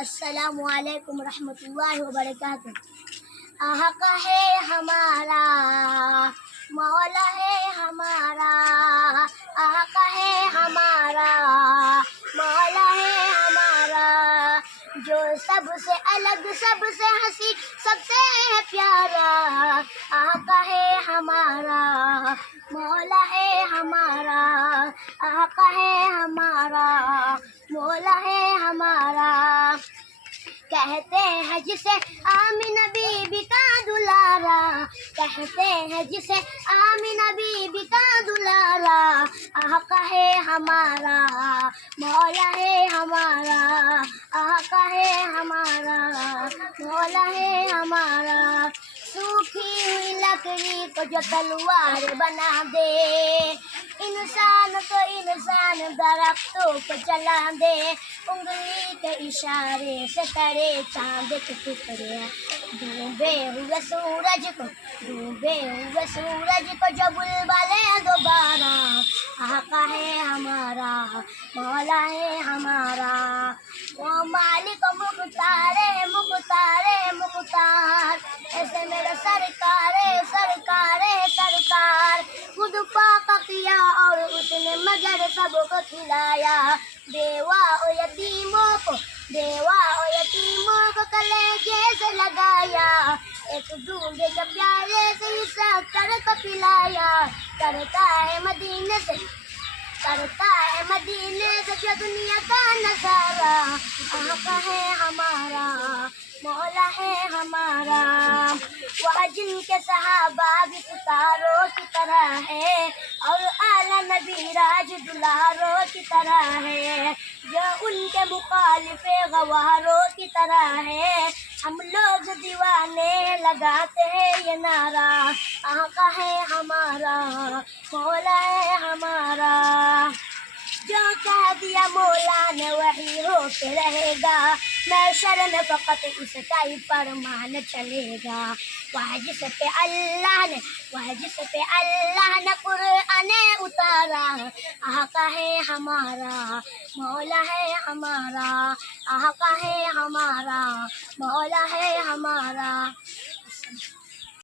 السلام علیکم ورحمۃ اللہ وبرکاتہ۔ آقا ہے ہمارا، مولا ہے ہمارا، آقا ہے ہمارا، مولا ہے ہمارا، جو سب سے الگ، سب سے ہنسی، سب سے پیارا، آقا ہے ہمارا، مولا ہے ہمارا، آقا ہے ہمارا، مولا ہے ہمارا۔ کہتے ہیں جسے آمینہ بی بی کا دلارا، کہتے ہیں جسے آمینہ بی بی کا دلارا، آقا ہے ہمارا، مولا ہے ہمارا، آقا ہے ہمارا، مولا ہے ہمارا۔ سوکھی ہوئی لکڑی کو جو تلوار بنا دے، انسان کو انسان درختوں کو جلا دے، انگلی کے اشارے سے کرے چاند کے ٹکڑے، ڈوبے ہوئے سورج کو، ڈوبے ہوئے سورج کو جو بلبلے دوبارہ، آقا ہے ہمارا، مولا ہے ہمارا۔ وہ مالک مختار مختار مختار، ایسے میرا سرکار سرکار سرکار، خود فاقہ کیا اور اس نے مگر سب کو کھلایا، بیوہ اور یتیموں کو، بیوہ اور یتیموں کو کلیجے سے لگایا، ایک دودھ کے پیالے سے سب کر کو پلایا، کرتا ہے مدینے سے، کرتا ہے مدینے سے جو دنیا کا نظارہ، آقا ہے ہمارا، مولا ہے ہمارا۔ وہ جن کے صحابہ بھی ستاروں کی طرح ہے، اور اعلیٰ نبی راج دلاروں کی طرح ہے، جو ان کے مخالف گواروں کی طرح ہے، ہم لوگ دیوانے لگاتے ہیں یہ نعرہ، آقا ہے ہمارا، مولا ہے ہمارا۔ جو کہہ دیا مولا نے وہی ہو کے رہے گا، محشر میں فقط اس کا ہی فرمان چلے گا، وہ جس پہ اللہ نے، وہ جس پہ اللہ نے قرآن اتارا، آقا ہے ہمارا، مولا ہے ہمارا، آقا ہے ہمارا، مولا ہے ہمارا۔